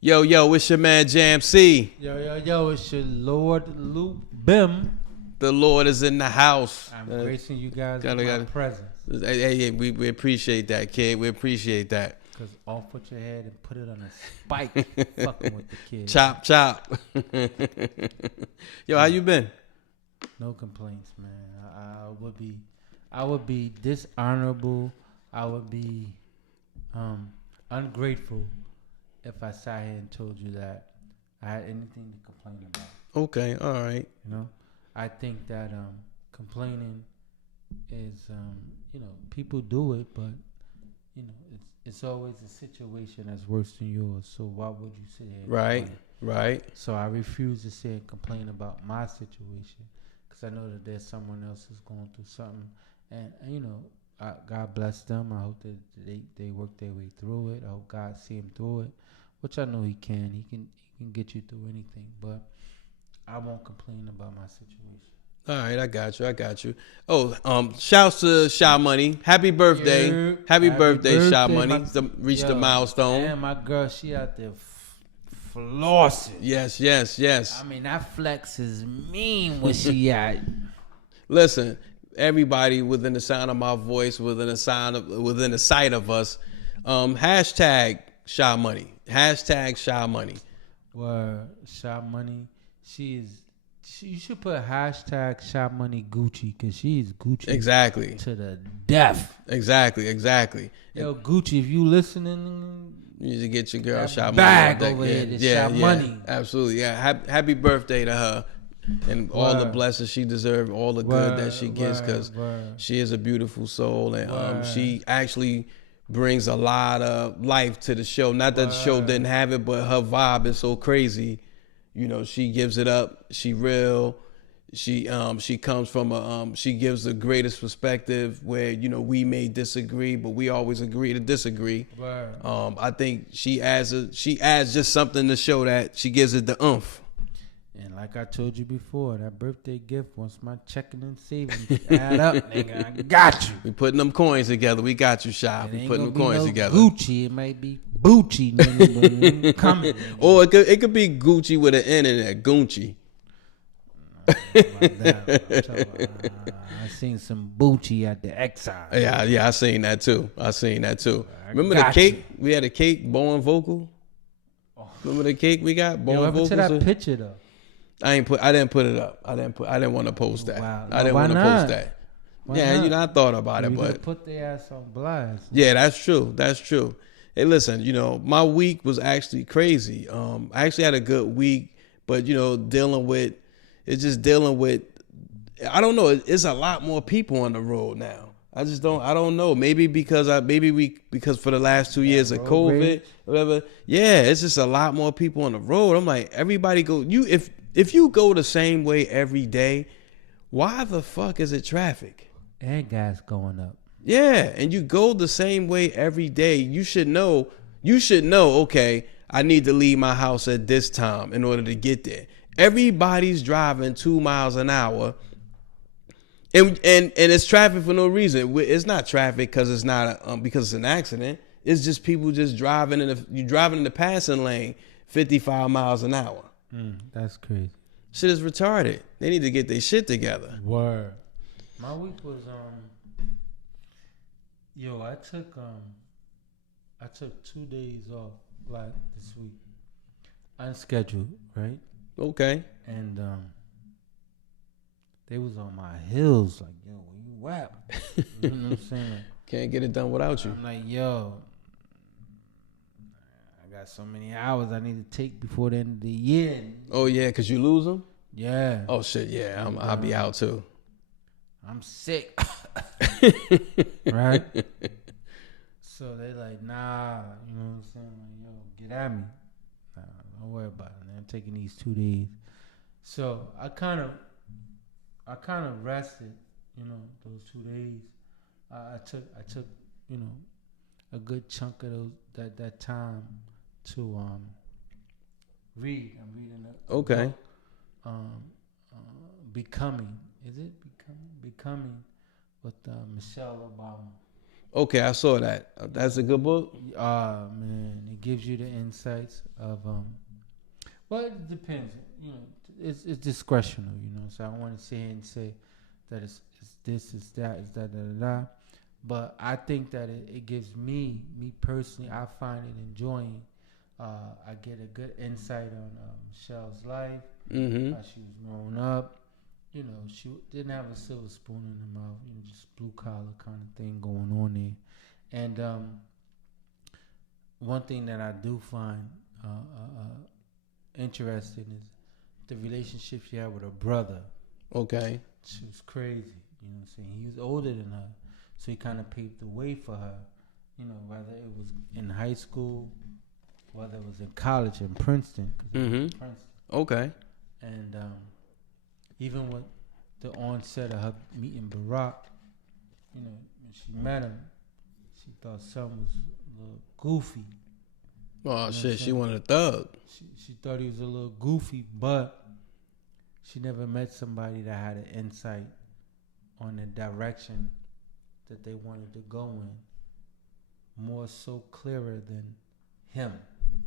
Yo, it's your man MCee. Yo, it's your Lord Luke Bim. The Lord is in the house. I'm gracing you guys with my presence. Hey, we appreciate that, kid. We appreciate that. Because I'll put your head and put it on a spike fucking with the kid. Chop. Yo, how you been? No complaints, man. I would be dishonorable. I would be ungrateful if I sat here and told you that I had anything to complain about. Okay, all right. You know, I think that complaining is, people do it, but it's always a situation that's worse than yours. So why would you sit here? And Right. So I refuse to sit and complain about my situation because I know that there's someone else who's going through something, and God bless them. I hope that they work their way through it. I hope God see them through it, which I know He can. He can get you through anything, but I won't complain about my situation. All right, I got you. Oh, shouts to Sha Money. Happy birthday. Happy birthday, Sha Money. Reached the milestone. Man, my girl, she out there flossing. Yes. I mean, that flex is mean when she at. Listen, everybody within the sound of my voice, within the sight of us, hashtag Sha Money. Hashtag Sha Money. Word, Sha Money. You should put hashtag Sha Money Gucci because she's Gucci. Exactly. To the death. Exactly. Yo, Gucci, if you listening, you need to get your girl Sha Money. Bag over here to Sha Money. Absolutely. Yeah. Happy birthday to her. And all the blessings she deserves, all the good that she gets, because she is a beautiful soul, and she actually brings a lot of life to the show. Not that the show didn't have it, but her vibe is so crazy. She gives it up. She real. She comes from she gives the greatest perspective where we may disagree, but we always agree to disagree. I think she adds just something to show that she gives it the oomph. And like I told you before, that birthday gift, once my checking and savings add up, nigga, I got you. We putting them coins together. We got you, Sha. We putting them coins together. Gucci, it might be Gucci, nigga, coming. Nigga. Or it could be Gucci with an N in it, Gucci. I seen some Gucci at the Exile. Yeah, I seen that too. Remember the cake? We had a cake, Bowen vocal. Remember the cake we got? Bowen vocals. To that picture though. I didn't put it up. I didn't want to post that. Wow. I didn't want to post that. Why not? I thought about it, but put their ass on blast. Yeah, that's true. Hey, listen, my week was actually crazy. I actually had a good week, but dealing with, I don't know. It's a lot more people on the road now. I don't know. Maybe because for the last 2 years of COVID, whatever. Yeah, it's just a lot more people on the road. I'm like, everybody go. If you go the same way every day, why the fuck is it traffic? And gas going up. Yeah, and you go the same way every day. You should know. Okay, I need to leave my house at this time in order to get there. Everybody's driving 2 miles an hour. And it's traffic for no reason. It's not traffic because it's not because it's an accident. It's just people just driving in the passing lane 55 miles an hour. That's crazy. Shit is retarded. They need to get their shit together. Word. My week was I took 2 days off like this week. Unscheduled, right? Okay. And they was on my heels like, yo, where you at? You know what I'm saying? Like, can't get it done without you. I'm like, yo, I got so many hours I need to take before the end of the year. Oh yeah, because you lose them? Yeah. Oh shit, yeah, I'll be out too. I'm sick. Right? So they like, nah, you know what I'm saying? Like, yo, get at me. Nah, don't worry about it, man. I'm taking these 2 days. So I kind of rested, those 2 days. I took, a good chunk of that time to read. I'm reading a okay. book, Becoming. Is it Becoming with Michelle Obama. Okay, I saw that. That's a good book. Man, it gives you the insights of well, it depends. You know, it's discretional. You know, so I don't want to sit here and say that it's this, it's that, it's that, da da da. But I think that it gives me personally, I find it enjoying. I get a good insight on Michelle's life, how she was growing up. You know, she didn't have a silver spoon in her mouth. You know, just blue collar kind of thing going on there. And one thing that I do find interesting is the relationship she had with her brother. Okay. She was crazy. You know what I'm saying? He was older than her. So he kind of paved the way for her, you know, whether it was in high school, whether it was in college in Princeton. Princeton. Okay. And even with the onset of her meeting Barack, you know, when she met him, she thought something was a little goofy. Oh, shit, she wanted a thug. She thought he was a little goofy, but she never met somebody that had an insight on the direction that they wanted to go in, more so clearer than him.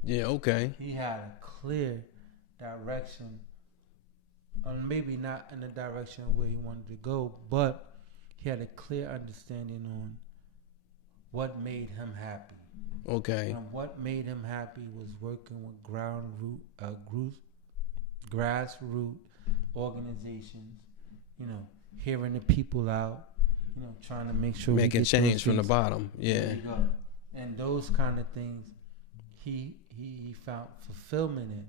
Yeah, okay. He had a clear direction, maybe not in the direction where he wanted to go, but he had a clear understanding on what made him happy. Okay. And what made him happy was working with grassroots organizations, you know, hearing the people out, you know, trying to make sure making change from the bottom. Yeah. There you go. And those kind of things, he found fulfillment in,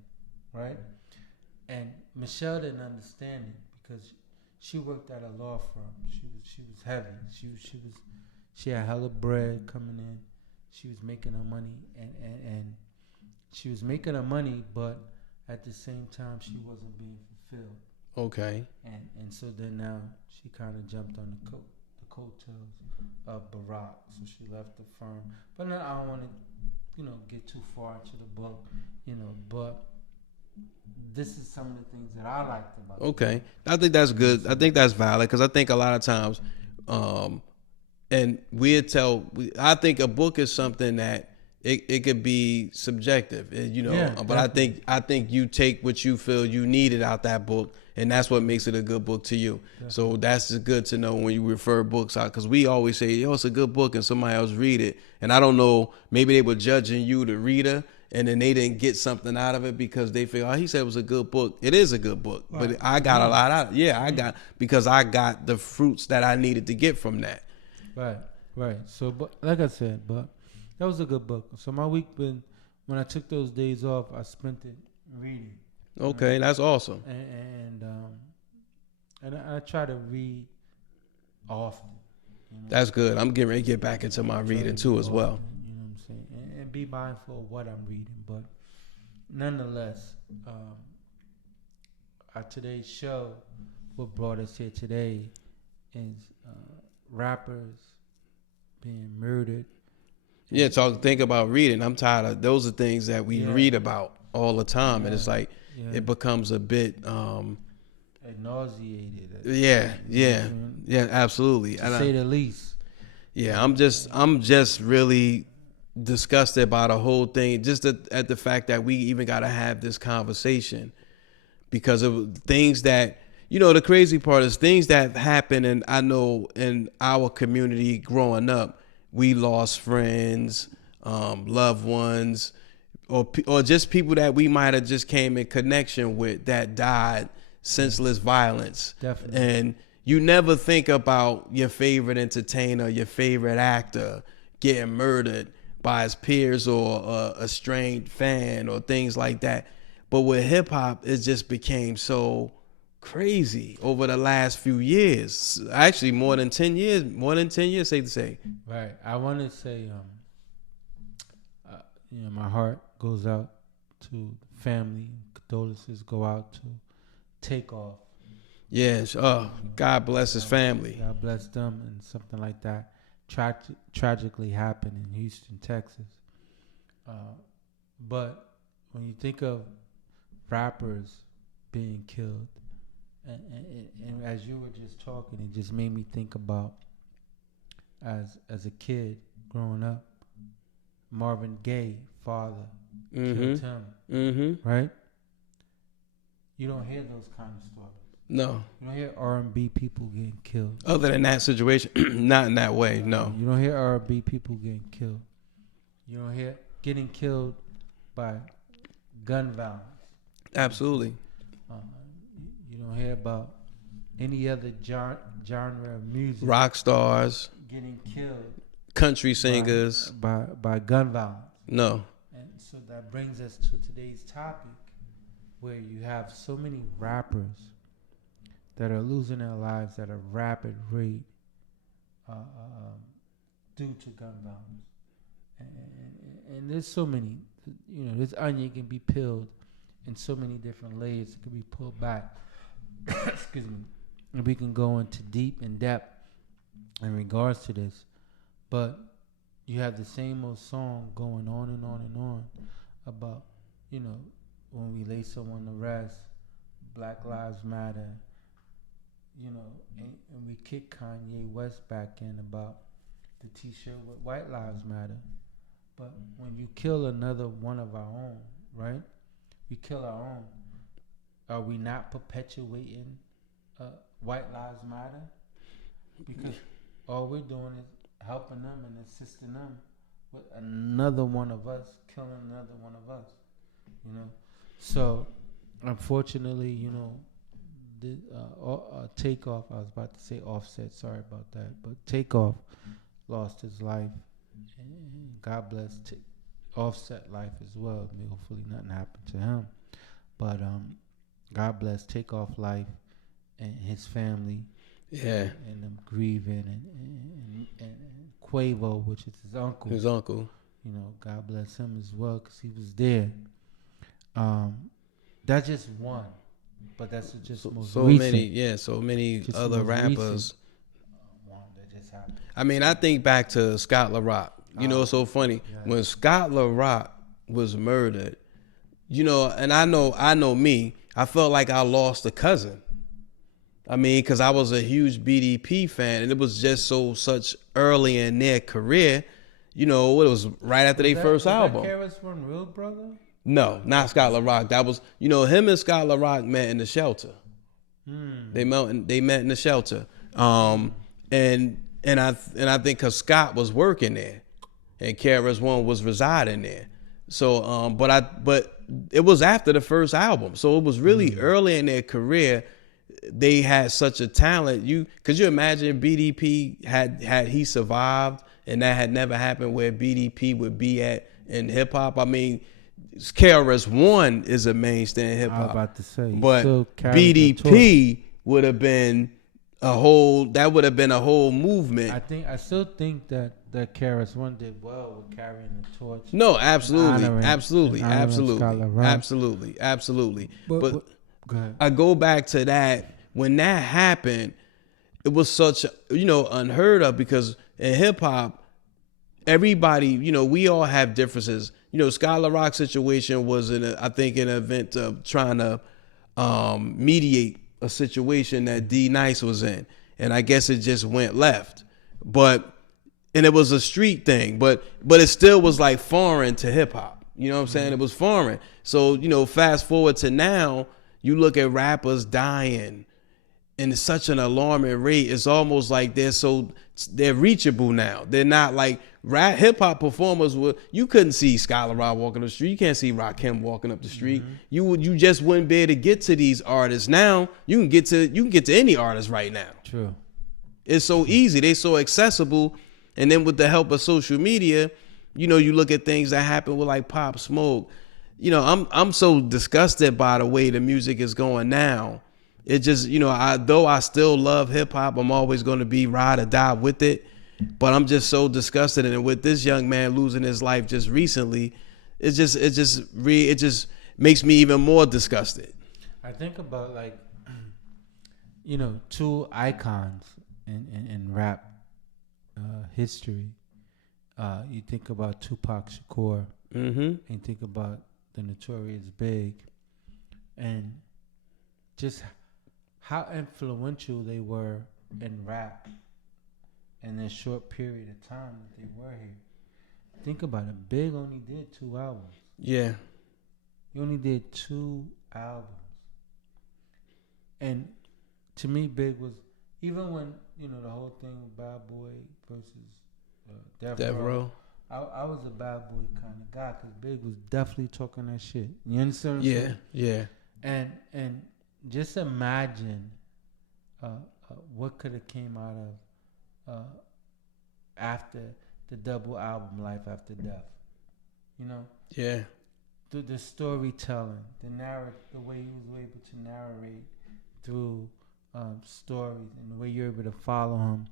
right? And Michelle didn't understand it because she worked at a law firm. She was heavy. She had hella bread coming in. She was making her money and she was making her money, but at the same time she wasn't being fulfilled. Okay. And so then now she kind of jumped on the coattails of Barack. So she left the firm. But now I don't want to, you know, get too far into the book, you know, but this is some of the things that I liked about it. Okay. I think that's good. I think that's valid because I think a lot of times, and I think a book is something that it could be subjective, you know, Yeah, but I think you take what you feel you needed out that book, and that's what makes it a good book to you. Definitely. So that's just good to know when you refer books out, because we always say, yo, it's a good book, and somebody else read it. And I don't know, maybe they were judging you, the reader, and then they didn't get something out of it because they feel, oh, he said it was a good book. It is a good book, right. But I got a lot out of it. Yeah, because I got the fruits that I needed to get from that. Right. So, but like I said, but that was a good book. So my week when I took those days off, I spent it reading. Okay, that's awesome. And I try to read often. You know? That's good. I'm getting ready to get back into my reading too as well. You know what I'm saying? And be mindful of what I'm reading. But nonetheless, today's show, what brought us here today is rappers being murdered. Yeah, think about reading. I'm tired of those are things that we read about all the time, and it's like it becomes a bit nauseated. Yeah, absolutely. To say the least. Yeah, I'm just really disgusted by the whole thing. Just at the fact that we even got to have this conversation because of things that, you know, the crazy part is things that happen, and I know in our community growing up, we lost friends, loved ones, or just people that we might have just came in connection with that died senseless violence. Definitely. And you never think about your favorite entertainer, your favorite actor getting murdered by his peers or a strange fan or things like that. But with hip hop, it just became so crazy over the last few years. Actually, more than 10 years, safe to say. Right. I want to say, you know, my heart goes out to the family. Condolences go out to Takeoff. Yes. God bless his family. God bless them. And something like that tragically happened in Houston, Texas. But when you think of rappers being killed, and as you were just talking, it just made me think about as a kid growing up, Marvin Gaye, father, killed him, right? You don't hear those kind of stories. No. You don't hear R&B people getting killed. Other than that situation, not in that way, no. You don't hear R&B people getting killed. You don't hear getting killed by gun violence. Absolutely. You don't hear about any other genre of music. Rock stars. Getting killed. Country singers. By gun violence. No. And so that brings us to today's topic, where you have so many rappers that are losing their lives at a rapid rate due to gun violence. And there's so many, this onion can be peeled in so many different layers. It can be pulled back. Excuse me. And we can go into deep in depth in regards to this. But you have the same old song going on and on and on about, when we lay someone to rest, Black Lives Matter, and we kick Kanye West back in about the T-shirt with White Lives Matter. But when you kill another one of our own, right? We kill our own. Are we not perpetuating White Lives Matter? Because all we're doing is helping them and assisting them with another one of us killing another one of us. So unfortunately, the Takeoff, I was about to say Offset, sorry about that, but Takeoff lost his life, and God bless Offset life as well. I mean, hopefully nothing happened to him, but God bless Takeoff life and his family. Yeah. And them grieving and Quavo, which is his uncle. His uncle. God bless him as well, because he was there. That's just one, but that's just most so recent. So many just other rappers. One that just happened. I mean, I think back to Scott LaRock. It's so funny. Yeah. When Scott LaRock was murdered, and I know me, I felt like I lost a cousin. I mean, because I was a huge BDP fan, and it was just such early in their career. It was right after their first album. Was that KRS-One real brother? No, not Scott LaRock. That was, him and Scott LaRock met in the shelter. They met in the shelter. And I think because Scott was working there, and KRS-One was residing there. So, but it was after the first album, so it was really early in their career. They had such a talent. Could you imagine BDP had he survived, and that had never happened, where BDP would be at in hip hop? I mean, KRS-One is a mainstay in hip hop. I was about to say, but BDP would have been a whole movement. I still think that KRS-One did well with carrying the torch. No, absolutely. But go ahead. I go back to that. When that happened, it was such, unheard of, because in hip hop, everybody, we all have differences. Scott LaRock's situation was I think an event of trying to mediate a situation that D Nice was in, and I guess it just went left. And it was a street thing, but it still was like foreign to hip hop. You know what I'm saying? It was foreign. So, fast forward to now, you look at rappers dying in such an alarming rate. It's almost like they're reachable now. They're not like hip hop performers. You couldn't see Scott LaRock walking up the street. You can't see Rakim walking up the street. You just wouldn't be able to get to these artists. Now you can get to any artist right now. True. It's so easy. They're so accessible. And then with the help of social media, you look at things that happen with like Pop Smoke. I'm so disgusted by the way the music is going now. It just, though I still love hip hop, I'm always going to be ride or die with it. But I'm just so disgusted. And with this young man losing his life just recently, it just makes me even more disgusted. I think about two icons in rap history. You think about Tupac Shakur, and you think about the Notorious Big, and just how influential they were in rap in this short period of time that they were here. Think about it. Big only did 2 albums. Yeah. He only did 2 albums. And to me, Big was, even when, you know, the whole thing with Bad Boy versus Death Row. I was a Bad Boy kind of guy because Big was definitely talking that shit. You understand what I'm saying? Yeah. And just imagine what could have came out of after the double album, Life After Death. You know? Yeah. The storytelling, the way he was able to narrate through stories, and the way you're able to follow him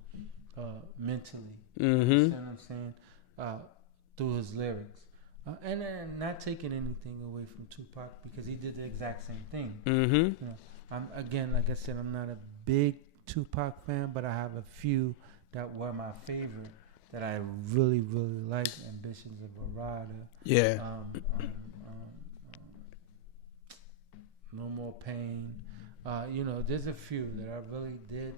mentally. Mm-hmm. You know what I'm saying? Through his lyrics. And not taking anything away from Tupac because he did the exact same thing. Mm-hmm. You know, I'm, again, like I said, I'm not a big Tupac fan, but I have a few that were my favorite that I really, really like. Ambitions of a Rider. Yeah. No More Pain. You know, there's a few that I really did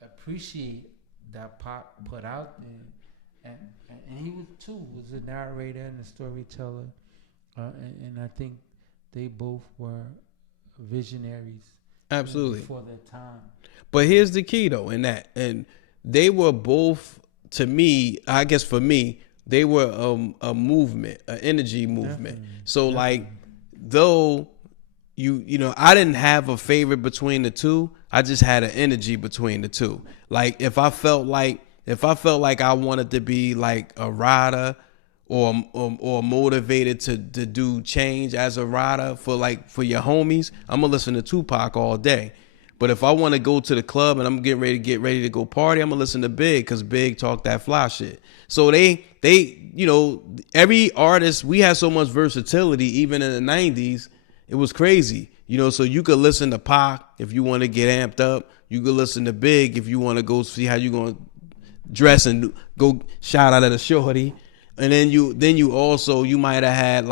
appreciate that Pac put out there. And he was a narrator and a storyteller. And I think they both were visionaries. Absolutely. Before their time. But here's the key though in that. And they were both, to me, I guess for me, they were a movement, an energy movement. Definitely. So like, though you know, I didn't have a favorite between the two. I just had an energy between the two. Like if I felt like I wanted to be like a rider or motivated to do change as a rider for your homies, I'm gonna listen to Tupac all day. But if I want to go to the club and I'm getting ready to go party, I'm gonna listen to Big because Big talk that fly shit. So they you know, every artist, we had so much versatility even in the 90s. It was crazy. You know, so you could listen to Pac if you want to get amped up. You could listen to Big if you want to go see how you going to dress and go shout out at a shorty. And then you also, you might have had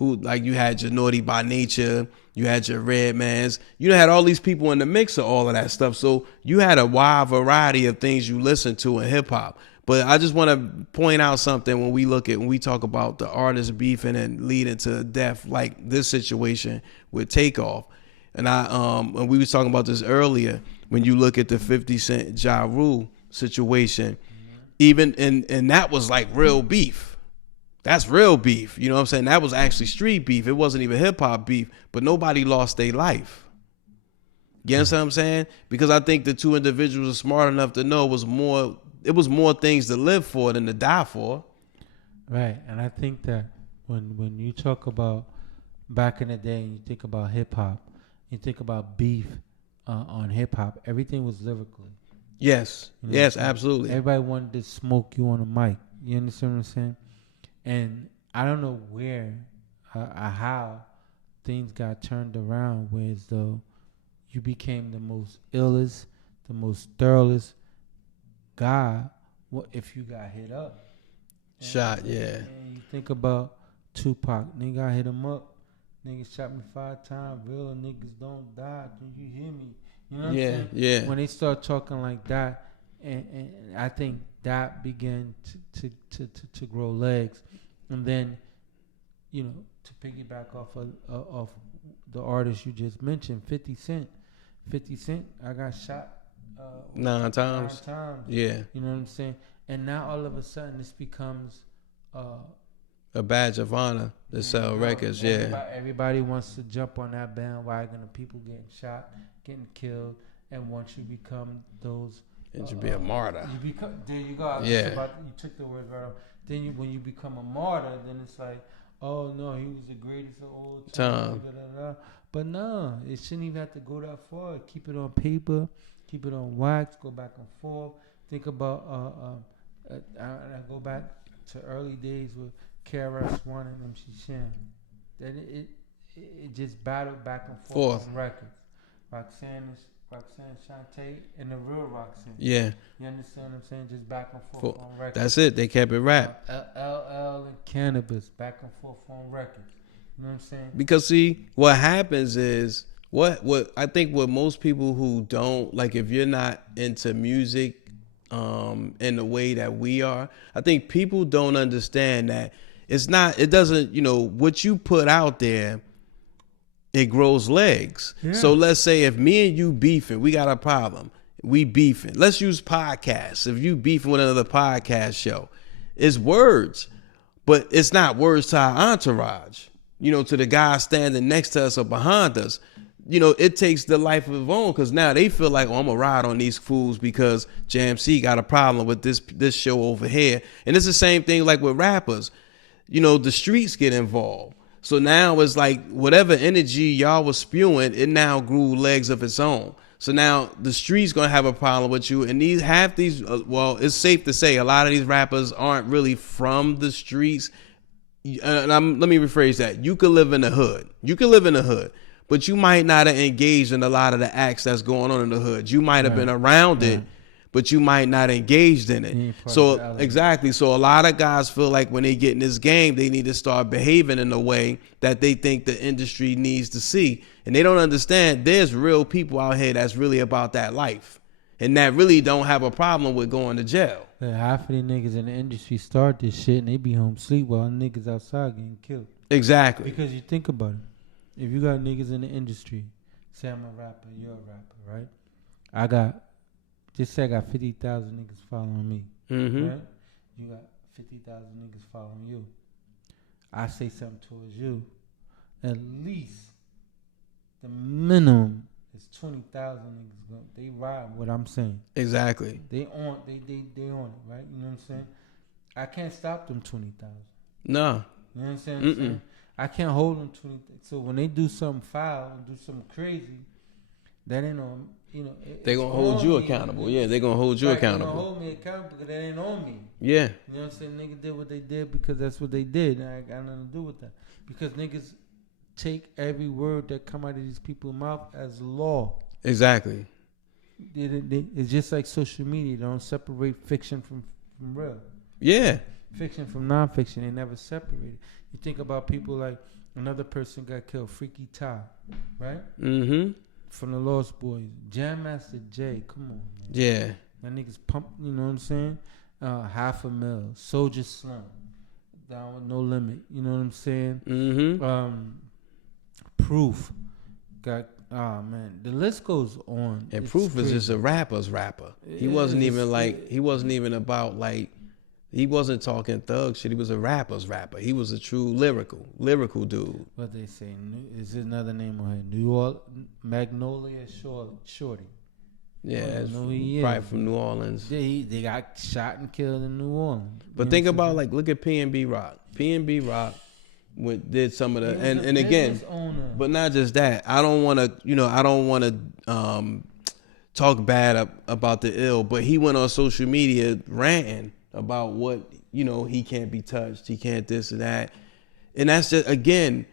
you had your Naughty by Nature, you had your Redmans, you had all these people in the mix of all of that stuff. So you had a wide variety of things you listened to in hip hop. But I just want to point out something when we talk about the artists beefing and leading to death, like this situation with Takeoff. And and we was talking about this earlier, when you look at the 50 Cent Ja Rule situation, even and that was like real beef. That's real beef. You know what I'm saying? That was actually street beef. It wasn't even hip hop beef, but nobody lost their life. You understand what I'm saying? Because I think the two individuals are smart enough to know it was more things to live for than to die for. Right. And I think that when you talk about back in the day and you think about hip hop, you think about beef on hip hop, everything was lyrically. Yes. You know, yes, absolutely. Everybody wanted to smoke you on a mic. You understand what I'm saying? And I don't know where, how things got turned around, whereas though you became the most illest, the most thoroughest guy if you got hit up. Shot, yeah. And you think about Tupac, nigga, I hit him up. Niggas shot me 5 times. Real niggas don't die. Do you hear me? You know what I'm saying? Yeah. When they start talking like that, and I think that began to grow legs. And then, you know, to piggyback off of the artist you just mentioned, 50 Cent. 50 Cent, I got shot 9 times. 9 times. Yeah. You know what I'm saying? And now all of a sudden this becomes a badge of honor to sell records. Everybody wants to jump on that bandwagon of people getting shot, getting killed, and once you become those, and you be a martyr. There you go. You took the word right off. Then when you become a martyr, then it's like, oh no, he was the greatest of all time. But no, it shouldn't even have to go that far. Keep it on paper, keep it on wax, go back and forth. Think about I go back to early days with KRS-One and MC Shan. Then it just battled back and forth on records. Roxanne Shante and the real Roxanne. Yeah. You understand what I'm saying? Just back and forth on records. That's it. They kept it rap. LL and Cannabis back and forth on records. You know what I'm saying? Because see, what happens is what I think what most people who don't, like, if you're not into music in the way that we are. I think people don't understand that it doesn't, what you put out there, it grows legs. Yeah. So let's say if me and you beefing, we got a problem. We beefing. Let's use podcasts. If you beefing with another podcast show, it's words, but it's not words to our entourage, to the guy standing next to us or behind us. It takes the life of its own, because now they feel like, I'm going to ride on these fools because JMC got a problem with this show over here. And it's the same thing like with rappers. The streets get involved. So now it's like whatever energy y'all was spewing, it now grew legs of its own. So now the street's going to have a problem with you. And it's safe to say a lot of these rappers aren't really from the streets. Let me rephrase that. You could live in the hood. But you might not have engaged in a lot of the acts that's going on in the hood. You might have been around it, but you might not engaged in it. So exactly. So a lot of guys feel like when they get in this game, they need to start behaving in a way that they think the industry needs to see. And they don't understand there's real people out here that's really about that life and that really don't have a problem with going to jail. Half of the niggas in the industry start this shit and they be home sleep while niggas outside getting killed. Exactly. Because you think about it. If you got niggas in the industry, say I'm a rapper, you're a rapper, right? Just say I got 50,000 niggas following me, right? You got 50,000 niggas following you. I say something towards you, at least the minimum is 20,000 niggas. They ride what I'm saying. Exactly. They on it, right? You know what I'm saying? I can't stop them 20,000. No. You know what I'm saying? I can't hold them 20. So when they do something foul and do something crazy, that ain't on. They're gonna hold you accountable. Yeah, they're gonna hold you accountable. They're gonna hold me accountable because that ain't on me. Yeah. You know what I'm saying? Niggas did what they did because that's what they did. And I got nothing to do with that. Because niggas take every word that come out of these people's mouth as law. Exactly. It's just like social media. They don't separate fiction from real. Yeah. Fiction from nonfiction. They never separated. You think about people like another person got killed, Freaky Ty, right? Mm-hmm. From the Lost Boys. Jam Master Jay, come on, man. Yeah. That nigga's pumped, you know what I'm saying? $500,000. Soldier Slum. Down with No Limit, you know what I'm saying? Mm-hmm. Proof. Got, man, the list goes on. And Proof is just a rapper's rapper. He wasn't even about like, he wasn't talking thug shit. He was a rapper's rapper. He was a true lyrical dude. What they say? Is another name on here? New Orleans, Magnolia Shorty. Yeah, it's probably from New Orleans. They got shot and killed in New Orleans. But think about look at P&B Rock. P&B Rock did some of the and again, owner. But not just that. I don't want to talk bad about the ill, but he went on social media ranting about what, he can't be touched, he can't this or that. And that's just, again,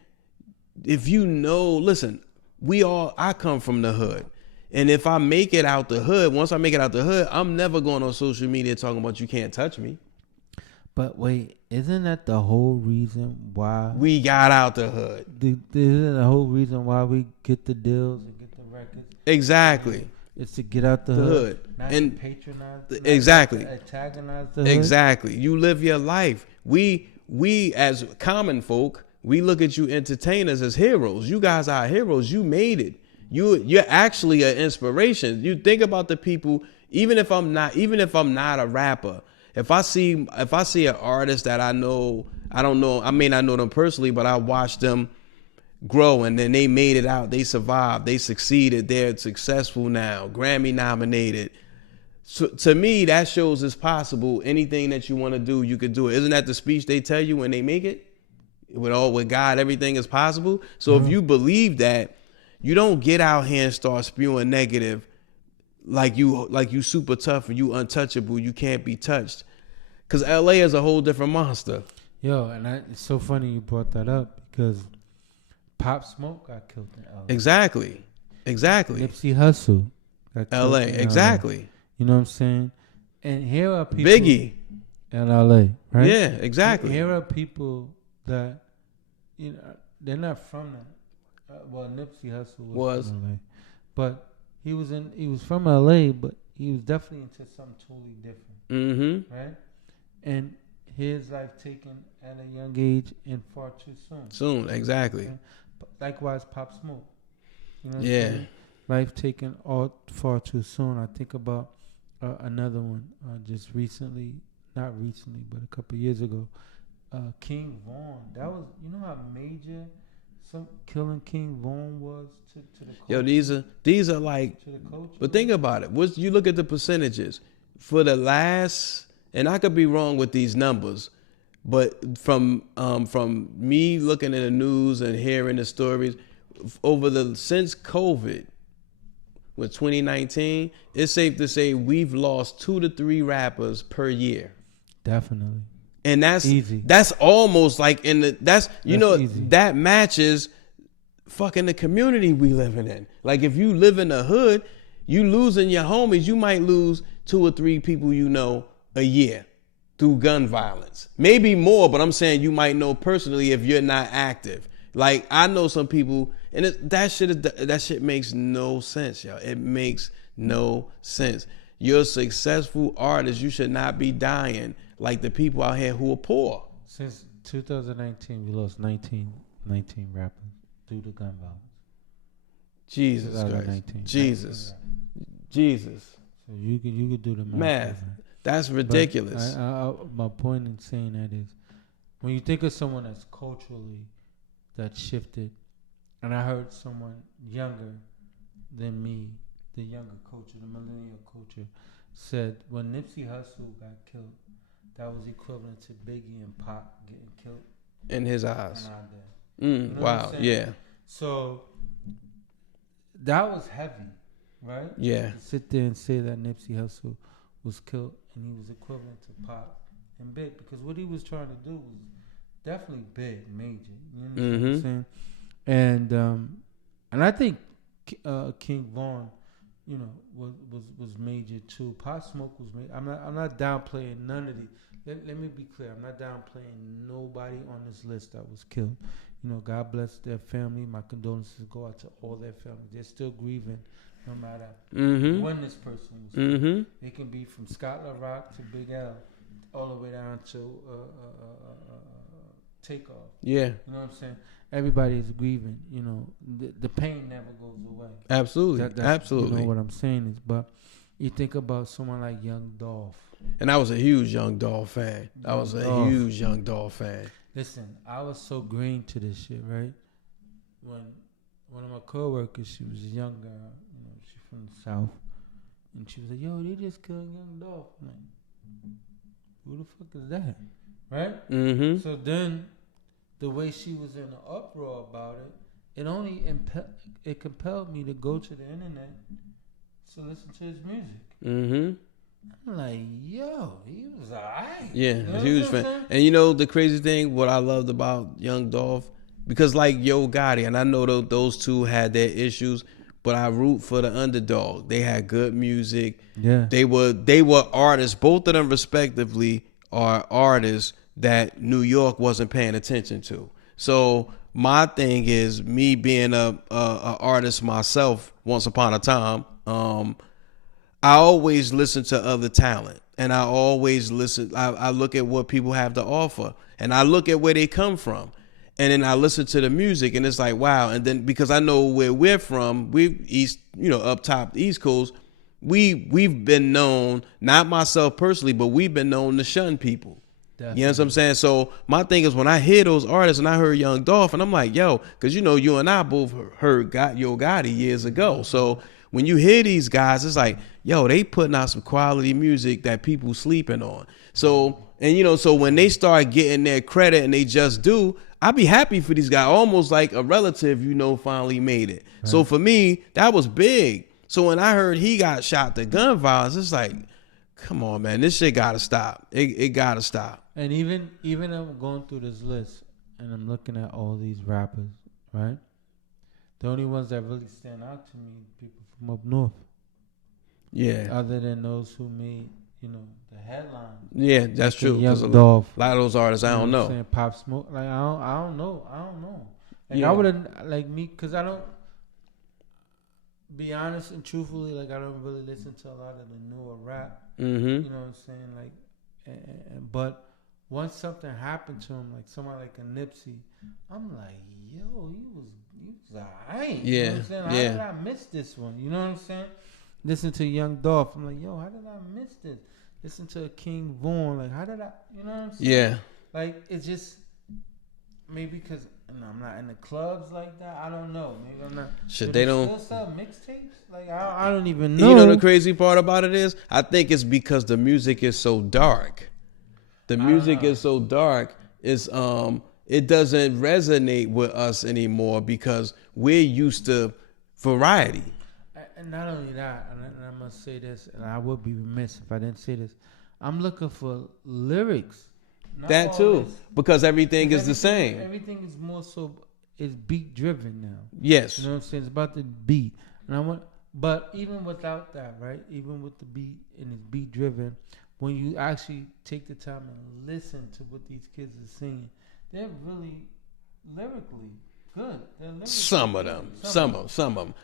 if listen, I come from the hood. And if I make it out the hood, once I make it out the hood, I'm never going on social media talking about you can't touch me. But wait, isn't that the whole reason why we got out the hood? Isn't the whole reason why we get the deals and get the records? Exactly. It's to get out the hood. Not to patronize. Exactly. Not to antagonize the hood. Exactly. You live your life. We as common folk, we look at you entertainers as heroes. You guys are heroes. You made it. You're actually an inspiration. You think about the people. Even if I'm not a rapper, if I see an artist that I don't know, I may not know them personally, but I watch them grow, and then they made it out, they survived, they succeeded, they're successful now, Grammy nominated. So to me, that shows it's possible. Anything that you want to do, you could do it. Isn't that the speech they tell you when they make it? With God, everything is possible. So if you believe that, you don't get out here and start spewing negative like you super tough and you untouchable, you can't be touched. Because LA is a whole different monster. Yo, and it's so funny you brought that up because Pop Smoke got killed in LA. Exactly. Nipsey Hussle got killed LA. in Exactly. LA. You know what I'm saying? And here are people Biggie in LA, right? Yeah, exactly. Here are people that they're not from that. Well, Nipsey Hussle was from LA, but he was from LA, but he was definitely into something totally different. Mm-hmm. Right? And his life taken at a young age and far too soon. Soon, exactly. Okay? Likewise, Pop Smoke. You know what Yeah. I'm saying? Life taken all far too soon. I think about another one just recently, not recently, but a couple years ago. King Von. That was, you know how major some killing King Von was to the culture? Yo, these are like, to the culture. but think about it. You look at the percentages for the last, and I could be wrong with these numbers, but from me looking at the news and hearing the stories since COVID, with 2019, it's safe to say we've lost 2 to 3 rappers per year. Definitely. And that's easy. That's almost like that's easy. That matches fucking the community we living in. Like if you live in the hood, you losing your homies, you might lose 2 or 3 people you know a year through gun violence. Maybe more, but I'm saying you might know personally if you're not active. Like I know some people, and that shit makes no sense, yo. It makes no sense. You're a successful artist. You should not be dying like the people out here who are poor. Since 2019, we lost 19 rappers due to gun violence. Jesus Christ. Jesus. So you could do the math. That's ridiculous. My point in saying that is, when you think of someone that's culturally that shifted, and I heard someone younger than me, the younger culture, the millennial culture, said when Nipsey Hussle got killed, that was equivalent to Biggie and Pac getting killed in his eyes. You know wow, yeah. So that was heavy, right? Yeah. To sit there and say that Nipsey Hussle was killed and he was equivalent to Pac and Big, because what he was trying to do was definitely big, major. You know what I'm saying? And I think King Von, you know, was major too. Pop Smoke was major. I'm not downplaying none of these. Let me be clear. I'm not downplaying nobody on this list that was killed. You know, God bless their family. My condolences go out to all their families. They're still grieving, no matter when this person was killed. It can be from Scott La Rock to Big L, all the way down to Takeoff. Yeah. You know what I'm saying? Everybody is grieving. You know, the pain never goes away. Absolutely. Absolutely. You know what I'm saying is, but you think about someone like Young Dolph. And I was a huge Young Dolph fan. Huge Young Dolph fan. Listen, I was so green to this shit, right? When one of my coworkers, she was a young girl, you know, she's from the South, and she was like, "Yo, they just killed Young Dolph." I'm like, who the fuck is that? Right? So then, the way she was in an uproar about it, it only compelled me to go to the internet to listen to his music. I'm like, yo, he was alright. Yeah, you know, a huge fan. And you know the crazy thing, what I loved about Young Dolph, because like Yo Gotti, and I know those two had their issues, but I root for the underdog. They had good music. Yeah, they were artists. Both of them respectively are artists that New York wasn't paying attention to. So my thing is, me being a artist myself, once upon a time, I always listen to other talent, and I always listen. I look at what people have to offer, and I look at where they come from, and then I listen to the music, and it's like, wow. And then because I know where we're from, we East, you know, up top East Coast, we've been known, not myself personally, but we've been known to shun people. Definitely. You know what I'm saying? So my thing is, when I hear those artists, and I heard Young Dolph, and I'm like, yo, because you know, you and I both heard Yo Gotti years ago, so when you hear these guys, it's like, yo, they putting out some quality music that people sleeping on. So, and you know, so when they start getting their credit and they just do, I be happy for these guys, almost like a relative, you know, finally made it. Right. So for me, that was big. So when I heard he got shot to gun violence, it's like, come on, man, this shit gotta stop. It gotta stop. And even I'm going through this list and I'm looking at all these rappers, right? The only ones that really stand out to me, people from up north. Yeah. Other than those who made, you know, the headline. Yeah, that's true. Young Dolph. A lot of those artists, I don't know. Saying Pop Smoke, like I don't know. Like I would have, like me, because I don't. be honest and truthfully, like I don't really listen to a lot of the newer rap. Mm-hmm. You know what I'm saying? Like, but once something happened to him, like somebody like a Nipsey, I'm like, yo, he was alright. Yeah. You know what I'm saying? How did I miss this one? You know what I'm saying? Listen to Young Dolph. I'm like, yo, how did I miss this? Listen to King Vaughn. Like, how did I? You know what I'm saying? Yeah. Like, it's just maybe because I'm not in the clubs like that. I don't know. Maybe I'm not. Shit, they don't still sell mixtapes. Like, I don't even know. You know the crazy part about it is, I think it's because the music is so dark. The music is so dark. It's it doesn't resonate with us anymore because we're used to variety. And not only that, and I must say this, and I would be remiss if I didn't say this. I'm looking for lyrics. That too, because everything is the same. Everything is more so is beat driven now. Yes, you know what I'm saying. It's about the beat, and but even without that, right? Even with the beat and it's beat driven, when you actually take the time and listen to what these kids are singing, they're really lyrically good. Some of them.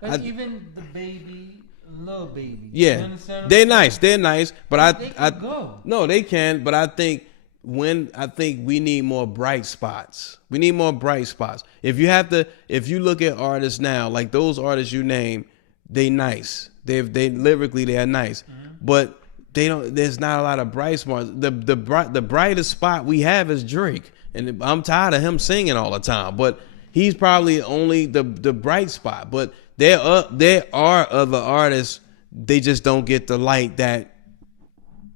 Like even the baby, Lil Baby. Yeah, they're nice. They're nice, but they can go. No, they can. But I think we need more bright spots. We need more bright spots. If you look at artists now, like those artists you name, they nice. They lyrically they are nice, but they don't. There's not a lot of bright spots. The brightest spot we have is Drake, and I'm tired of him singing all the time. But he's probably only the bright spot. But there are other artists. They just don't get the light that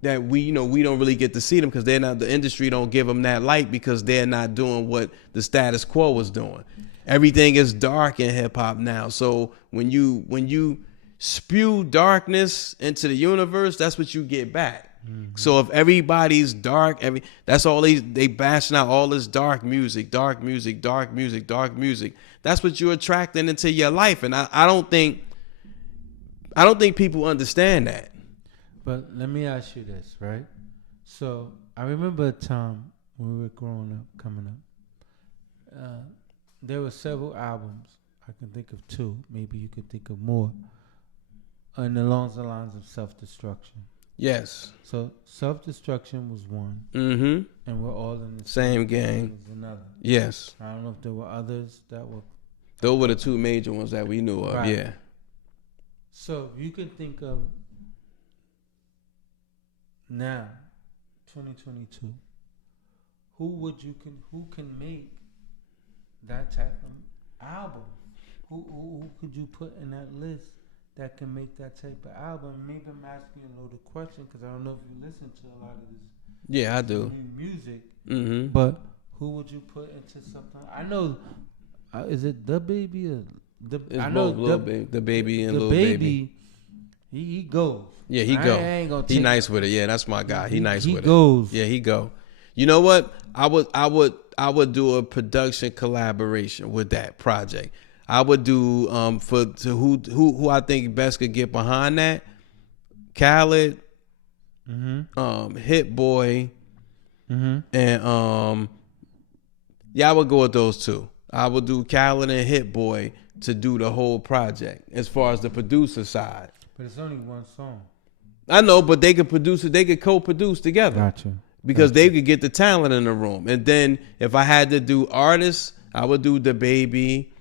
we don't really get to see them because they're not, the industry don't give them that light because they're not doing what the status quo was doing. Everything is dark in hip hop now. So when you spew darkness into the universe, that's what you get back. Mm-hmm. So if everybody's dark, that's all they bashing out all this dark music. That's what you're attracting into your life. And I don't think people understand that. But let me ask you this, right? So I remember a time when we were coming up. There were several albums. I can think of two. Maybe you could think of more. Along the lines of self-destruction. Yes. So self-destruction was one. Mm-hmm. And we're all in the same gang. Was another. Yes. I don't know if there were others that were. Those were the two major ones that we knew of. Right. Yeah. So you can think of now, 2022. Who can make that type of album? Who could you put in that list that can make that type of album? Maybe I'm asking you a loaded question because I don't know if you listen to a lot of this. Yeah, I do. New music. Mm-hmm. But who would you put into something? I know. Is it the baby or the? It's I know the baby and Lil Baby. Baby. He goes. Yeah, he go. He nice with it. Yeah, that's my guy. He nice with it. He goes. Yeah, he go. You know what? I would do a production collaboration with that project. I would do who I think best could get behind that. Khaled, Hit Boy, and I would go with those two. I would do Khaled and Hit Boy to do the whole project as far as the producer side. But it's only one song. I know, but they could produce it. They could co-produce together. Gotcha. Because they could get the talent in the room. And then if I had to do artists, I would do the Baby.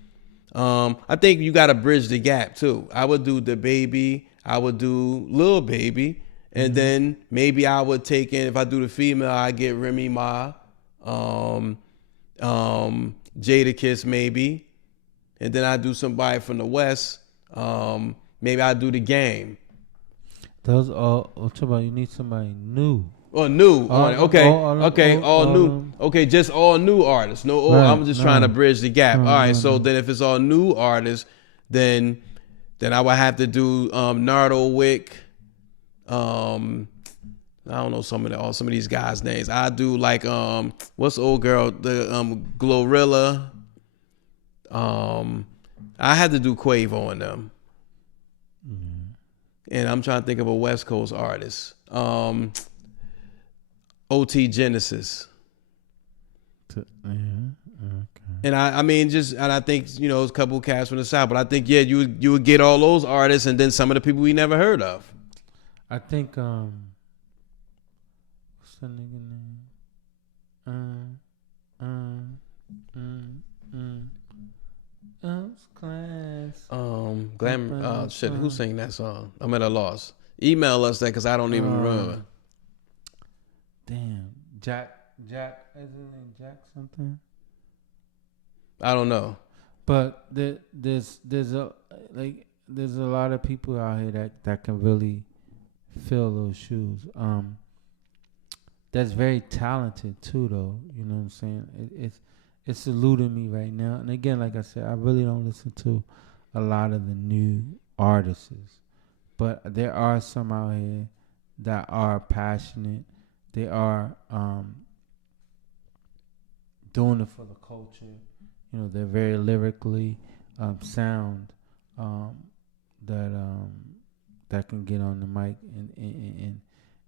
I think you got to bridge the gap too. I would do the Baby. I would do Lil Baby. And then maybe I would take in, if I do the female, I get Remy Ma, Jadakiss maybe. And then I do somebody from the West. Maybe I do the Game. Those all. Talk about you need somebody new. Oh, new. All new. Okay, just all new artists. No, right, I'm just trying to bridge the gap. All right, so then if it's all new artists, then I would have to do Nardo Wick. I don't know some of these guys' names. I do like what's the old girl? The Glorilla. I had to do Quavo on them. And I'm trying to think of a West Coast artist. OT Genesis. Okay. And I mean, and I think, it's a couple of cats from the South, but I think, yeah, you would get all those artists and then some of the people we never heard of. I think, what's the nigga name? Class. Shit, who sang that song? I'm at a loss. Email us that because I don't even remember. Damn. Jack, is his name Jack something? I don't know. But there's a lot of people out here that can really fill those shoes. That's very talented too, though. You know what I'm saying? It's eluding me right now. And again, like I said, I really don't listen to a lot of the new artists, but there are some out here that are passionate. They are doing it for the culture. They're very lyrically sound that can get on the mic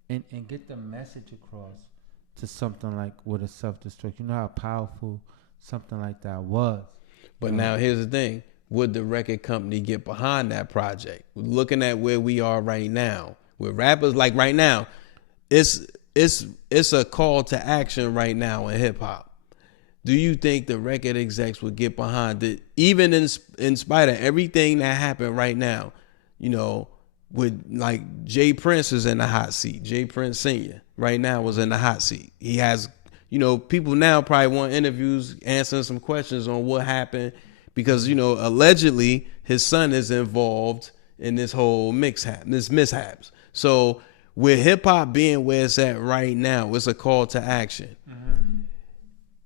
and get the message across to something like with a self-destruct. You know how powerful something like that was. But now here's the thing. Would the record company get behind that project? Looking at where we are right now, with rappers like right now, it's a call to action right now in hip hop. Do you think the record execs would get behind it, even in spite of everything that happened right now? With like Jay Prince is in the hot seat. Jay Prince Sr. right now was in the hot seat. He has, people now probably want interviews, answering some questions on what happened because, allegedly his son is involved in this whole mishaps. So with hip hop being where it's at right now, it's a call to action. Mm-hmm.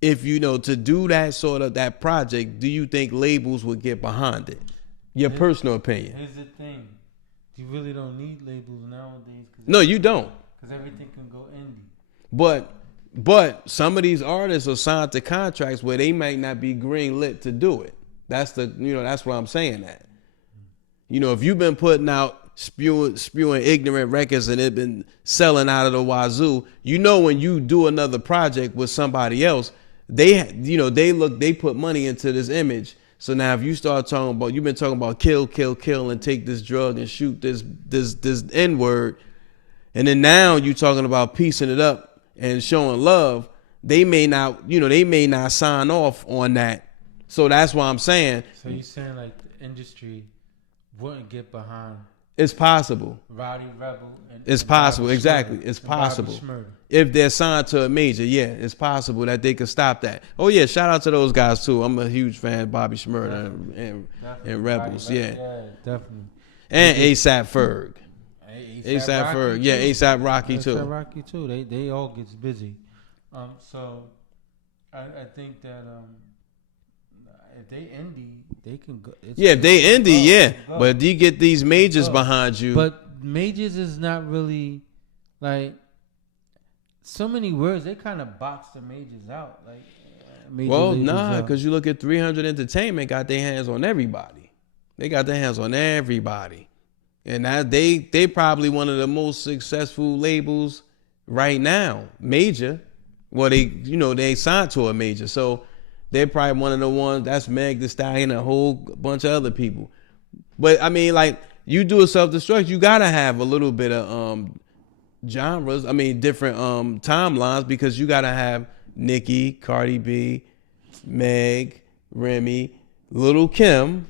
If to do that project, do you think labels would get behind it? Your personal opinion. Here's the thing. You really don't need labels nowadays. No, you don't. Because everything can go indie. But some of these artists are signed to contracts where they might not be green lit to do it. That's that's what I'm saying that. If you've been putting out spewing ignorant records and it been selling out of the wazoo, when you do another project with somebody else, they put money into this image. So now if you start talking about, you've been talking about kill and take this drug and shoot this N-word, and then now you're talking about piecing it up and showing love, they may not sign off on that. So that's why I'm saying. So you're saying like the industry wouldn't get behind. It's possible. Rowdy Rebel. It's possible, exactly. It's possible. If they're signed to a major, yeah, it's possible that they could stop that. Oh yeah, shout out to those guys too. I'm a huge fan of Bobby Shmurda and Rebels, yeah, definitely. And ASAP Ferg. ASAP Ferg, yeah, ASAP Rocky too. ASAP Rocky too. They all gets busy. So I think that if they indie, they can go. If they indie, yeah. But if you get these majors behind you. But majors is not really like so many words. They kind of box the majors out. Like, because you look at 300 Entertainment got their hands on everybody. They got their hands on everybody, and that they probably one of the most successful labels right now. Major, well they signed to a major, so. They're probably one of the ones. That's Meg Thee Stallion and a whole bunch of other people. But I mean, like you do a self-destruct, you gotta have a little bit of genres. I mean, different timelines because you gotta have Nicki, Cardi B, Meg, Remy, Lil' Kim,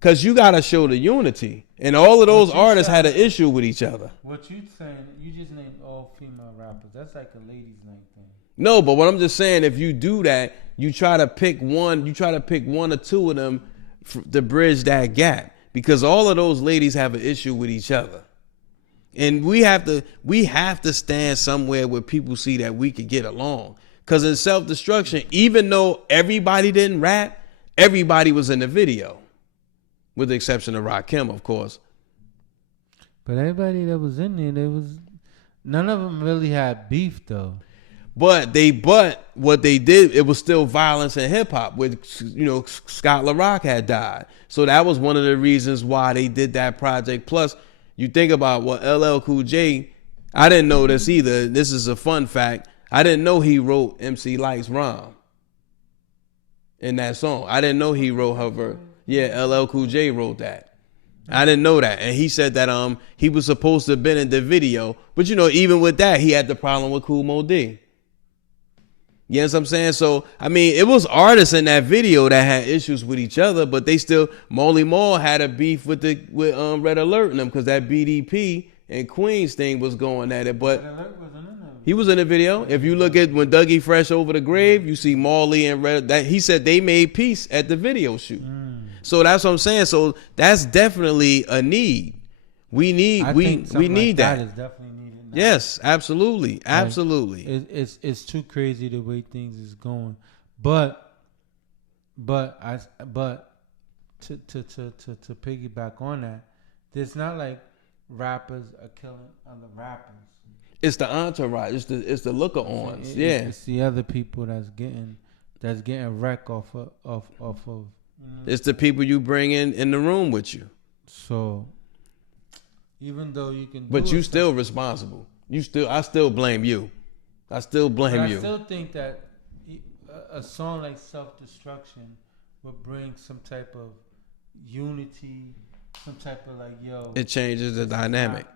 because you gotta show the unity. And all of those artists had an issue with each other. What you saying? You just named all female rappers. That's like a ladies' night thing. No, but what I'm just saying, if you do that, you try to pick one or two of them to bridge that gap because all of those ladies have an issue with each other. And we have to stand somewhere where people see that we could get along. Because in self-destruction, even though everybody didn't rap, everybody was in the video. With the exception of Rakim, of course. But everybody that was in there, none of them really had beef though. But what they did, it was still violence in hip hop. With Scott LaRock had died, so that was one of the reasons why they did that project. Plus, you think about what LL Cool J. I didn't know this either. This is a fun fact. I didn't know he wrote MC Light's rhyme. in that song. I didn't know he wrote her verse. Yeah, LL Cool J wrote that. I didn't know that. And he said that he was supposed to have been in the video. But, you know, even with that, he had the problem with Kool Mo D. You know what I'm saying? So, I mean, it was artists in that video that had issues with each other, but they still, Molly Mall had a beef with Red Alert and them because that BDP and Queens thing was going at it. But he was in the video. If you look at when Dougie Fresh over the grave, you see Marley and Red. That he said they made peace at the video shoot. So that's what I'm saying. So that's definitely a need. We need we need that. Is definitely needed now. Yes, absolutely, absolutely. It's too crazy the way things is going. But to piggyback on that, there's not like rappers are killing other rappers. It's the entourage. It's the looker ons. Yeah, it's the other people that's getting wrecked off of. It's the people you bring in the room with you. So even though you can, but you still responsible. I still blame you. I still blame you. I still think that a song like Self-Destruction would bring some type of unity, some type of like, yo. It changes the dynamic.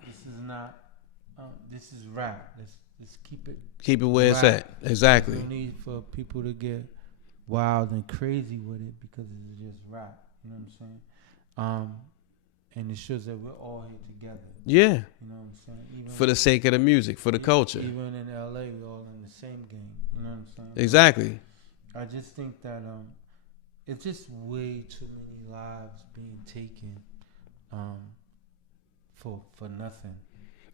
This is rap. Let's keep it. Keep it where it's at. Exactly. No need for people to get wild and crazy with it because it's just rap. You know what I'm saying? And it shows that we're all here together. Yeah. You know what I'm saying? Even for the sake of the music, for the culture. Even in LA, we're all in the same game. You know what I'm saying? Exactly. I just think that it's just way too many lives being taken for nothing.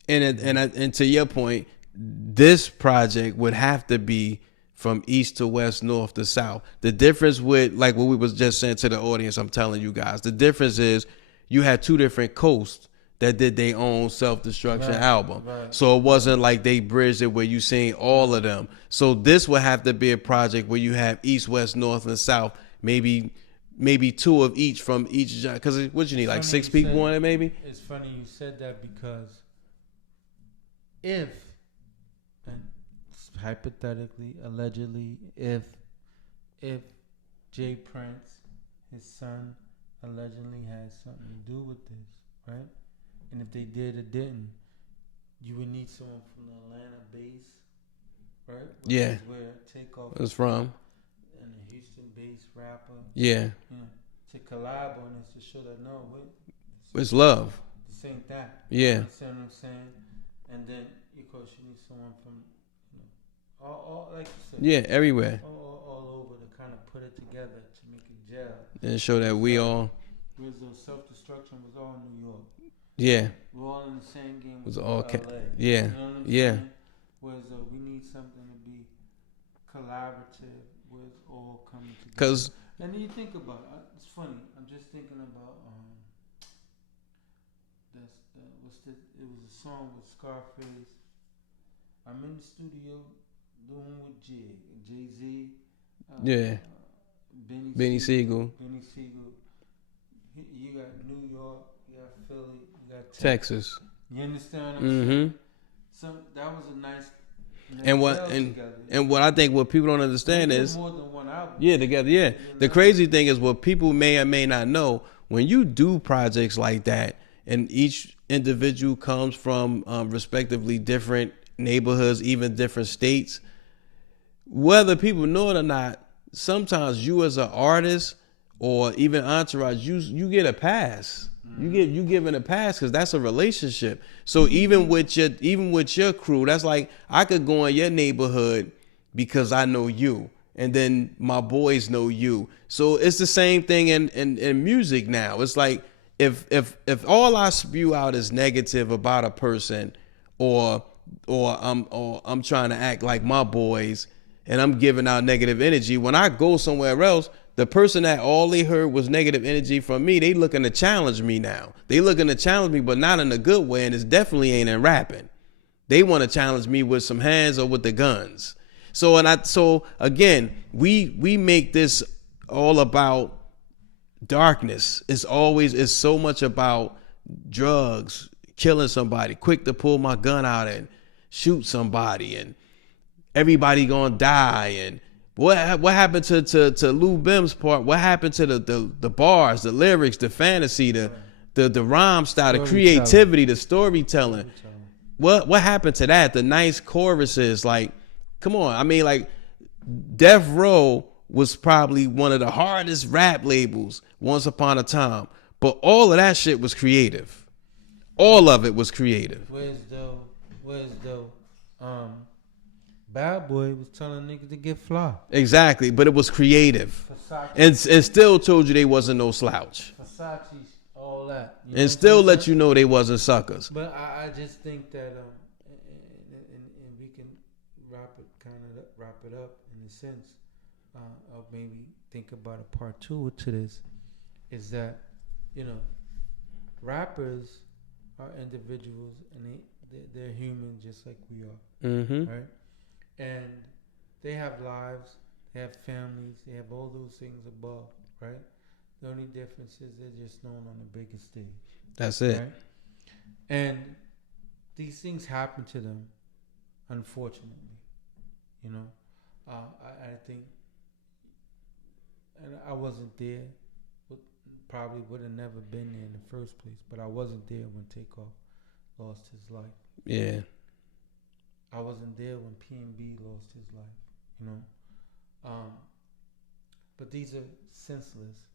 And to your point, this project would have to be from east to west, north to south. The difference with, like what we was just saying to the audience, I'm telling you guys, the difference is you had two different coasts that did their own Self-Destruction album. Right. So it wasn't like they bridged it where you seen all of them. So this would have to be a project where you have east, west, north, and south, maybe two of each from each, because what you need, like 6 people on it maybe? It's funny you said that because if, and hypothetically, allegedly, if Jay Prince, his son, allegedly had something to do with this, right? And if they did or didn't, you would need someone from the Atlanta base, right? Which is where Takeoff is from. And a Houston-based rapper. Yeah. To collab on this to show that it's love. This ain't that. Yeah. You understand what I'm saying? And then, of course, you need someone from, all like you said. Yeah, everywhere. All over to kind of put it together to make it gel. And show that we all. Whereas the Self-Destruction was all in New York. Yeah. We're all in the same game. It was all LA. Yeah. You know what I'm yeah. saying? Whereas we need something to be collaborative with all coming together. Because. And then you think about it. It's funny. I'm just thinking about it was a song with Scarface. I'm in the studio doing with Jay-Z. Benny Siegel. You got New York, you got Philly, you got Texas. You understand what I'm saying? So that was a nice. And what I think what people don't understand is more than one album. Yeah, together. Yeah. The crazy thing is what people may or may not know, when you do projects like that, and each individual comes from respectively different neighborhoods, even different states, whether people know it or not, sometimes you as an artist or even entourage, you get a pass. You given a pass because that's a relationship. So even with your crew, that's like I could go in your neighborhood because I know you, and then my boys know you. So it's the same thing in music now. It's like if all I spew out is negative about a person, or I'm trying to act like my boys, and I'm giving out negative energy, when I go somewhere else, the person that all they heard was negative energy from me, they looking to challenge me now. They looking to challenge me, but not in a good way, and it definitely ain't in rapping. They want to challenge me with some hands or with the guns. So again, we make this all about darkness. It's so much about drugs, killing somebody, quick to pull my gun out and shoot somebody, and everybody gonna die. What happened to Lou Bim's part? What happened to the bars, the lyrics, the fantasy, the rhyme style, the creativity, the storytelling? What happened to that? The nice choruses, like, come on. I mean, like, Death Row was probably one of the hardest rap labels once upon a time, but all of that shit was creative. All of it was creative. Where's though? Bad Boy was telling niggas to get fly. Exactly, but it was creative, and still told you they wasn't no slouch. Versace, all that, and still let you know they wasn't suckers. But I just think that and we can wrap it up in a sense. Or maybe think about a part 2 to this. Is that rappers are individuals and they're human just like we are, right? And they have lives, they have families, they have all those things above, right? The only difference is they're just known on the biggest stage. That's it. Right? And these things happen to them, unfortunately. I think, and I wasn't there, probably would have never been there in the first place, but I wasn't there when Takeoff lost his life. Yeah. I wasn't there when P&B lost his life, but these are senseless.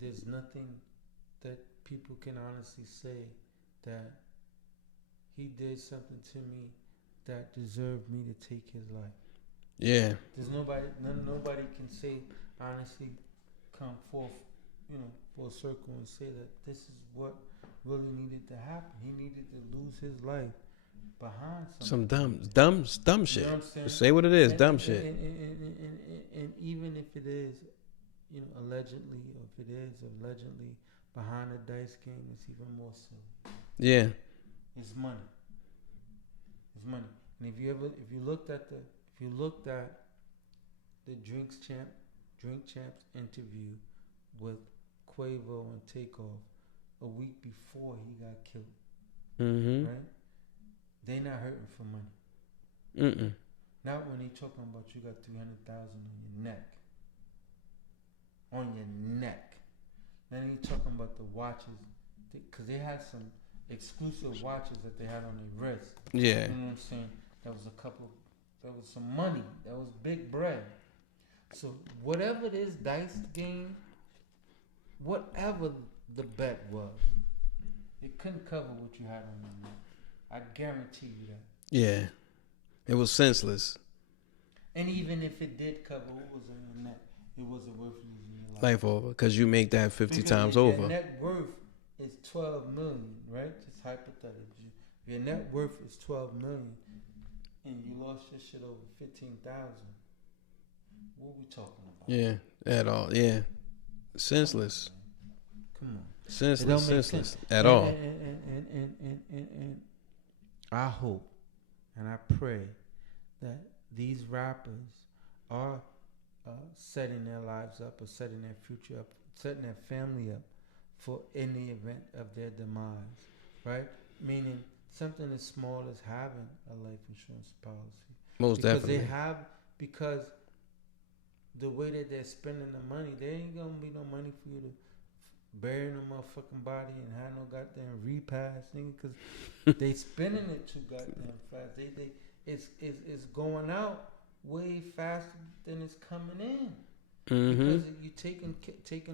There's nothing that people can honestly say that he did something to me that deserved me to take his life. Yeah. There's nobody can say, honestly, come forth, full circle and say that this is what really needed to happen. He needed to lose his life behind some dumb shit. You know what say what it is, dumb shit. And even if it is, allegedly, or if it is allegedly behind a dice game, it's even more silly. Yeah. It's money. It's money. And if you looked at the Drink Champs interview with Quavo and Takeoff a week before he got killed, right? They not hurting for money. Not when they talking about you got 300,000 on your neck. On your neck. Then he talking about the watches, because they had some exclusive watches that they had on their wrist. Yeah. You know what I'm saying? That was some money. That was big bread. So whatever this dice game, whatever the bet was, it couldn't cover what you had on your neck. I guarantee you that. Yeah. It was senseless. And even if it did cover what was on your neck, it wasn't worth losing your life over, because you make that 50 times over. Your net worth is $12 million, right? Just hypothetically. Your net worth is $12 million, and you lost your shit over 15,000. What are we talking about? Yeah, at all. Yeah, senseless. Come on, senseless at all. And I hope and I pray that these rappers are setting their lives up, or setting their future up, setting their family up for any event of their demise, right? Meaning something as small as having a life insurance policy. Most definitely. Because the way that they're spending the money, there ain't gonna be no money for you to bury no motherfucking body and have no goddamn repast, nigga, because they spending it too goddamn fast. It's going out way faster than it's coming in. Because you taking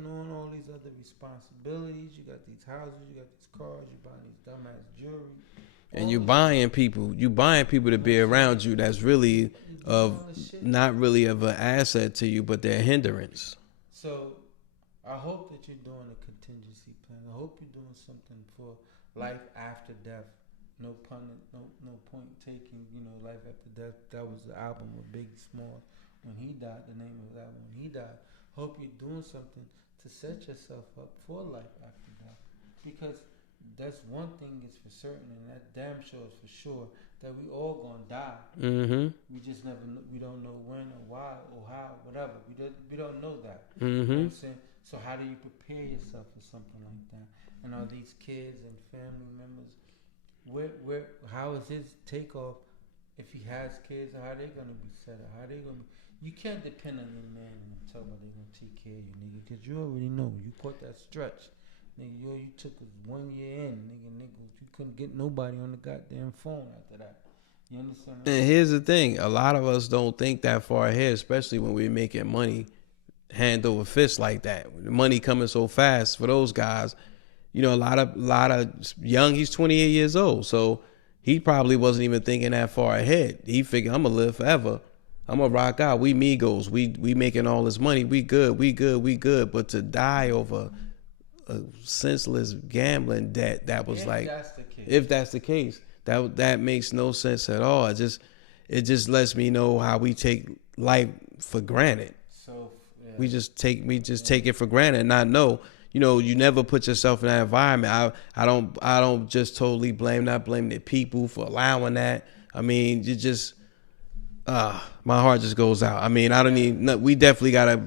on all these other responsibilities. You got these houses, you got these cars, you buying these dumbass jewelry, and you buying people to be around you that's really not really of an asset to you, but they're a hindrance. So I hope that you're doing a contingency plan. I hope you're doing something for life after death. No point taking, life after death. That was the album with Big Small when he died. The name of that when he died. Hope you're doing something to set yourself up for life after death. Because that's one thing is for certain, and that damn sure is for sure, that we all gonna die. We just never know, we don't know when or why or how, whatever. We don't know that. You know what I'm saying? So how do you prepare yourself for something like that? And are these kids and family members, how is his Takeoff if he has kids, how they gonna be set up? How they gonna be? You can't depend on your man and tell me they gonna take care of you, nigga, because you already know you caught that stretch, nigga. You took 1 year in, nigga. You couldn't get nobody on the goddamn phone after that. You understand? And here's the thing: a lot of us don't think that far ahead, especially when we're making money hand over fist like that. The money coming so fast for those guys. You know, a lot of young. He's 28 years old, so he probably wasn't even thinking that far ahead. He figured, I'm gonna live forever. I'm gonna rock out. We Migos. We making all this money. We good. But to die over a senseless gambling debt, that was if that's the case, that makes no sense at all. It just lets me know how we take life for granted. So we just take it for granted and not know. You know, you never put yourself in that environment. I don't just totally blame the people for allowing that. I mean, you just my heart just goes out. I mean, I don't need. We definitely gotta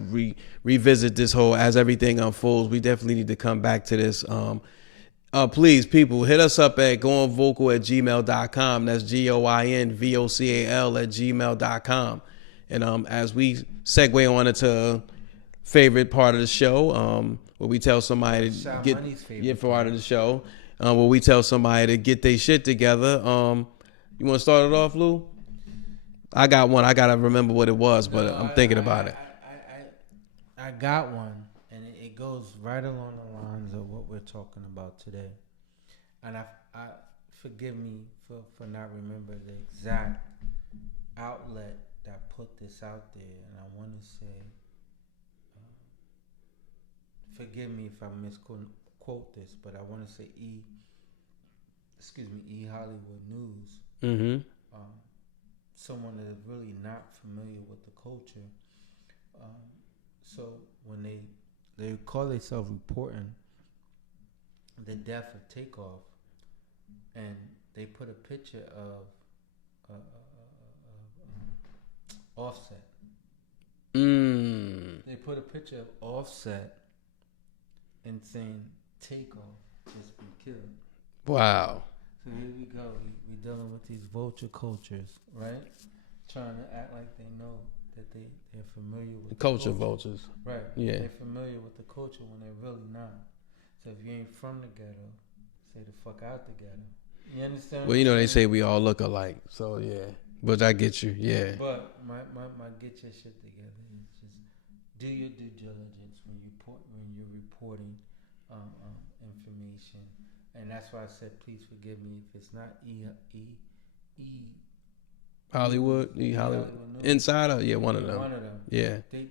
revisit this whole as everything unfolds. We definitely need to come back to this. Please, people, hit us up at goingvocal@gmail.com. That's GOINVOCAL@gmail.com. And as we segue on into favorite part of the show, where we tell somebody to get part of the show, where we tell somebody to get their shit together. You want to start it off, Lou? I got one. I gotta remember what it was, but I'm thinking about it. I got one, and it goes right along the lines of what we're talking about today. And I forgive me for not remembering the exact outlet that put this out there, and I want to say, forgive me if I misquote this, but I want to say E Hollywood News. Mm-hmm. Someone that is really not familiar with the culture. So when they call themselves reporting the death of Takeoff, and they put a picture of Offset. They put a picture of Offset and saying Takeoff just been killed. Wow. So here we go. We dealing with these vulture cultures, right? Trying to act like they know that they're familiar with the culture. Vultures. Right. Yeah. They're familiar with the culture when they're really not. So if you ain't from the ghetto, stay the fuck out the ghetto. You understand? Well, you know, they say we all look alike. So, yeah. But I get you. Yeah. But my get your shit together is just do your due diligence when you're reporting information. And that's why I said, please forgive me if it's not Hollywood Insider, yeah, one of them. Yeah. They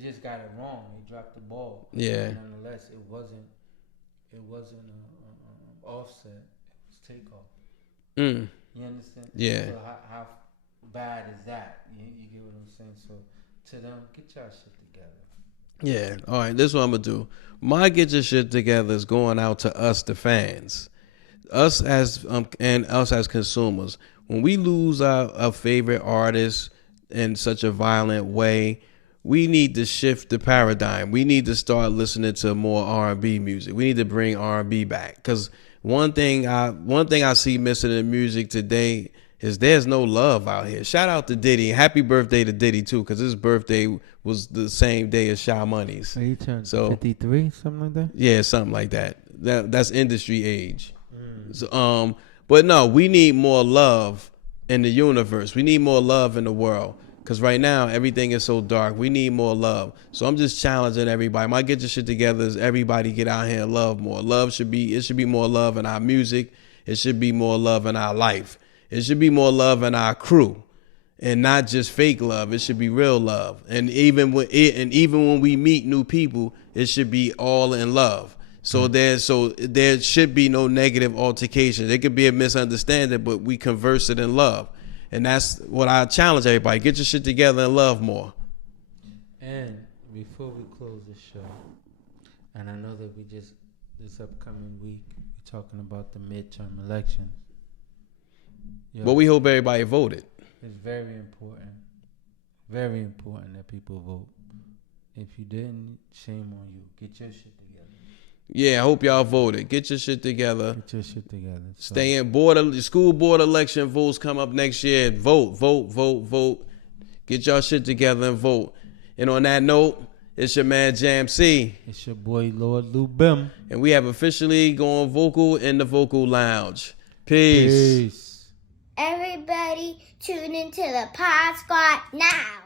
just got it wrong. They dropped the ball. Yeah. And nonetheless, it wasn't Offset. It was Takeoff. You understand? Yeah. So how bad is that? You get what I'm saying? So to them, get y'all shit together. Yeah. All right. This is what I'm gonna do. My get your shit together is going out to us, the fans, us as consumers. When we lose our favorite artist in such a violent way, we need to shift the paradigm. We need to start listening to more R&B music. We need to bring R&B back, because one thing I see missing in music today is there's no love out here. Shout out to Diddy. Happy birthday to Diddy too, because his birthday was the same day as Sha Money's. He turned 53, something like that. Yeah, something like that. That's industry age. So, but no, we need more love in the universe. We need more love in the world, because right now everything is so dark. We need more love. So I'm just challenging everybody. My get your shit together is everybody get out here and love more. It should be more love in our music. It should be more love in our life. It should be more love in our crew, and not just fake love. It should be real love. And even when we meet new people, it should be all in love. So there should be no negative altercation. There could be a misunderstanding, but we converse it in love. And that's what I challenge everybody. Get your shit together and love more. And before we close the show, and I know that this upcoming week, we're talking about the midterm elections. But we hope everybody voted. It's very important that people vote. If you didn't, shame on you. Get your shit together. Yeah, I hope y'all voted. Get your shit together. Get your shit together. Stay in school board election votes come up next year. Vote. Get y'all shit together and vote. And on that note, it's your man MCee. It's your boy Lord Lou Bim. And we have officially gone vocal in the vocal lounge. Peace. Everybody tune into the Pod Squad now.